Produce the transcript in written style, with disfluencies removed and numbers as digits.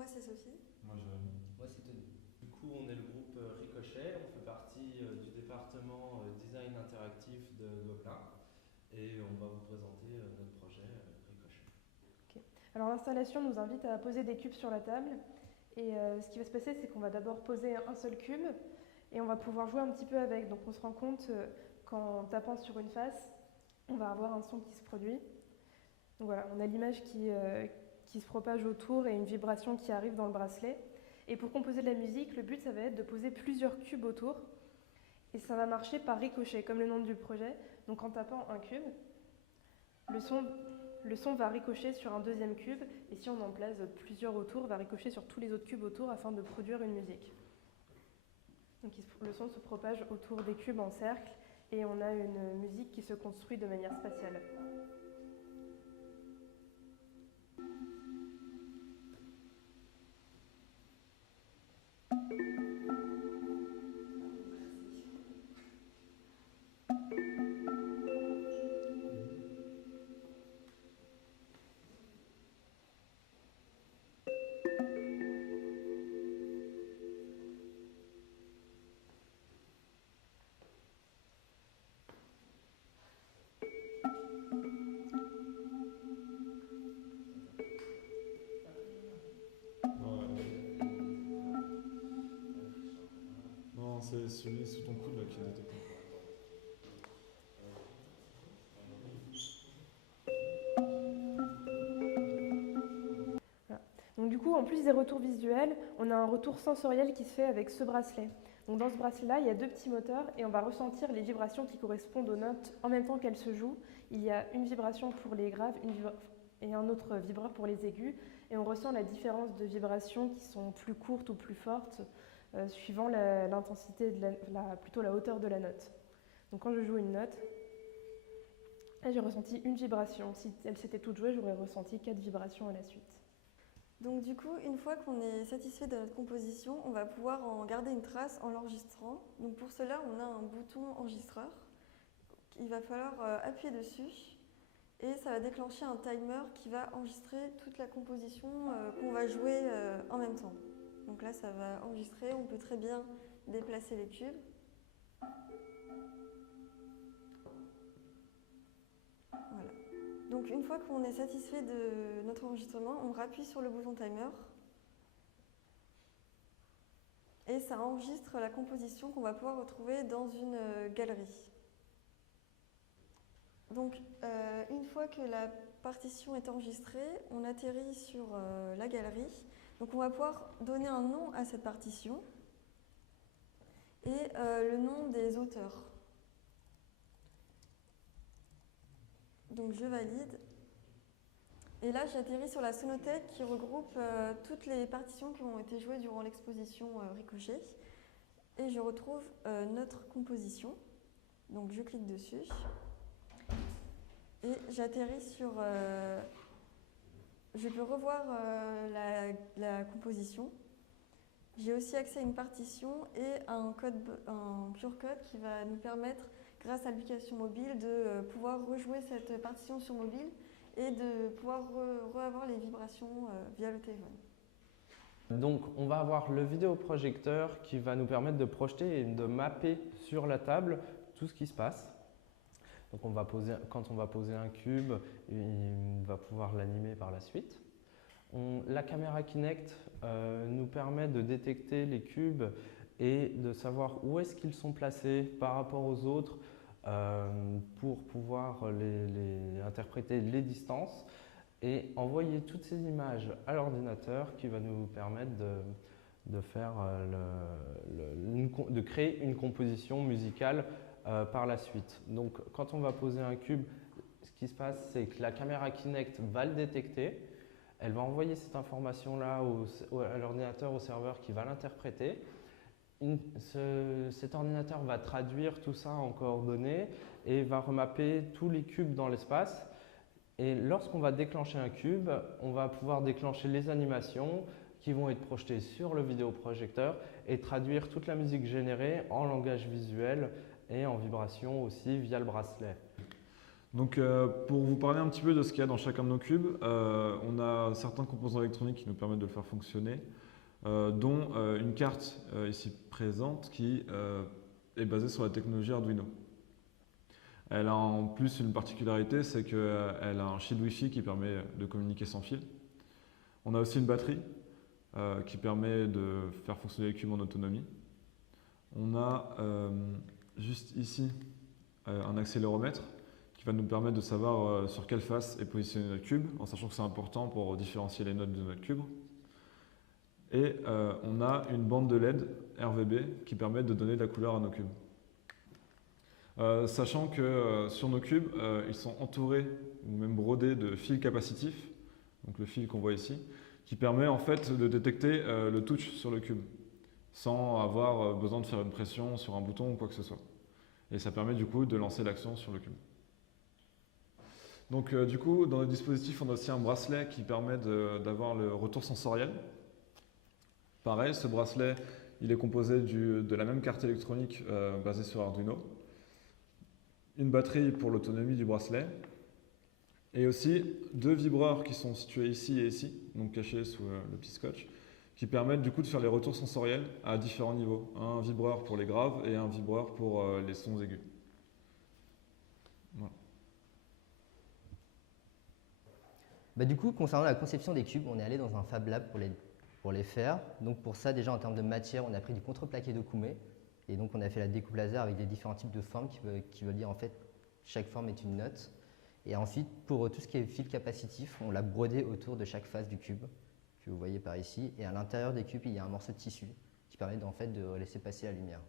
Moi, c'est Sophie. Moi, Jérémy. Moi, c'est Tony. Du coup, on est le groupe Ricochet. On fait partie du département design interactif de Gobelin. Et on va vous présenter notre projet Ricochet. Okay. Alors l'installation nous invite à poser des cubes sur la table. Et ce qui va se passer, c'est qu'on va d'abord poser un seul cube et on va pouvoir jouer un petit peu avec. Donc on se rend compte qu'en tapant sur une face, on va avoir un son qui se produit. Donc voilà, on a l'image qui se propage autour et une vibration qui arrive dans le bracelet. Et pour composer de la musique, le but, ça va être de poser plusieurs cubes autour. Et ça va marcher par ricochet, comme le nom du projet. Donc en tapant un cube, le son va ricocher sur un deuxième cube. Et si on en place plusieurs autour, va ricocher sur tous les autres cubes autour afin de produire une musique. Donc le son se propage autour des cubes en cercle et on a une musique qui se construit de manière spatiale. Non, c'est celui sous ton coude là qui est détecté. Voilà. Donc du coup, en plus des retours visuels, on a un retour sensoriel qui se fait avec ce bracelet. Donc dans ce bracelet-là, il y a deux petits moteurs et on va ressentir les vibrations qui correspondent aux notes en même temps qu'elles se jouent. Il y a une vibration pour les graves et un autre vibreur pour les aigus. Et on ressent la différence de vibrations qui sont plus courtes ou plus fortes suivant l'intensité, plutôt la hauteur de la note. Donc quand je joue une note, là j'ai ressenti une vibration. Si elle s'était toute jouée, j'aurais ressenti 4 vibrations à la suite. Donc du coup, une fois qu'on est satisfait de notre composition, on va pouvoir en garder une trace en l'enregistrant. Donc pour cela, on a un bouton enregistreur. Il va falloir appuyer dessus et ça va déclencher un timer qui va enregistrer toute la composition qu'on va jouer en même temps. Donc là, ça va enregistrer. On peut très bien déplacer les cubes. Voilà. Donc une fois qu'on est satisfait de notre enregistrement, on rappuie sur le bouton timer et ça enregistre la composition qu'on va pouvoir retrouver dans une galerie. Donc une fois que la partition est enregistrée, on atterrit sur la galerie. Donc on va pouvoir donner un nom à cette partition et le nom des auteurs. Donc je valide. Et là, j'atterris sur la sonothèque qui regroupe toutes les partitions qui ont été jouées durant l'exposition Ricochet. Et je retrouve notre composition. Donc je clique dessus. Et j'atterris sur... je peux revoir la composition. J'ai aussi accès à une partition et à un pure code qui va nous permettre, grâce à l'application mobile, de pouvoir rejouer cette partition sur mobile et de pouvoir reavoir les vibrations via le téléphone. Donc, on va avoir le vidéoprojecteur qui va nous permettre de projeter et de mapper sur la table tout ce qui se passe. Donc, quand on va poser un cube, il va pouvoir l'animer par la suite. La caméra Kinect nous permet de détecter les cubes et de savoir où est-ce qu'ils sont placés par rapport aux autres pour pouvoir interpréter les distances et envoyer toutes ces images à l'ordinateur qui va nous permettre de créer une composition musicale par la suite. Donc quand on va poser un cube, ce qui se passe, c'est que la caméra Kinect va le détecter. Elle va envoyer cette information-là à l'ordinateur, au serveur qui va l'interpréter. Cet ordinateur va traduire tout ça en coordonnées et va remapper tous les cubes dans l'espace. Et lorsqu'on va déclencher un cube, on va pouvoir déclencher les animations qui vont être projetées sur le vidéoprojecteur et traduire toute la musique générée en langage visuel et en vibration aussi via le bracelet. Donc pour vous parler un petit peu de ce qu'il y a dans chacun de nos cubes, on a certains composants électroniques qui nous permettent de le faire fonctionner, dont une carte ici présente qui est basée sur la technologie Arduino. Elle a en plus une particularité, c'est qu'elle a un shield Wi-Fi qui permet de communiquer sans fil. On a aussi une batterie qui permet de faire fonctionner les cubes en autonomie. On a juste ici un accéléromètre qui va nous permettre de savoir sur quelle face est positionné notre cube, en sachant que c'est important pour différencier les notes de notre cube. Et on a une bande de LED RVB qui permet de donner de la couleur à nos cubes. Sachant que sur nos cubes, ils sont entourés ou même brodés de fils capacitifs, donc le fil qu'on voit ici, qui permet en fait de détecter le touch sur le cube, sans avoir besoin de faire une pression sur un bouton ou quoi que ce soit. Et ça permet du coup de lancer l'action sur le cube. Donc du coup, dans le dispositif, on a aussi un bracelet qui permet d'avoir le retour sensoriel. Pareil, ce bracelet, il est composé de la même carte électronique basée sur Arduino. Une batterie pour l'autonomie du bracelet. Et aussi 2 vibreurs qui sont situés ici et ici, donc cachés sous le petit scotch, qui permettent du coup de faire les retours sensoriels à différents niveaux. Un vibreur pour les graves et un vibreur pour les sons aigus. Voilà. Bah, du coup, concernant la conception des cubes, on est allé dans un Fab Lab pour les faire. Donc pour ça, déjà en termes de matière, on a pris du contreplaqué de Koumé. Et donc on a fait la découpe laser avec des différents types de formes qui veulent dire en fait chaque forme est une note. Et ensuite, pour tout ce qui est fil capacitif, on l'a brodé autour de chaque face du cube, que vous voyez par ici. Et à l'intérieur des cubes, il y a un morceau de tissu qui permet en fait de laisser passer la lumière.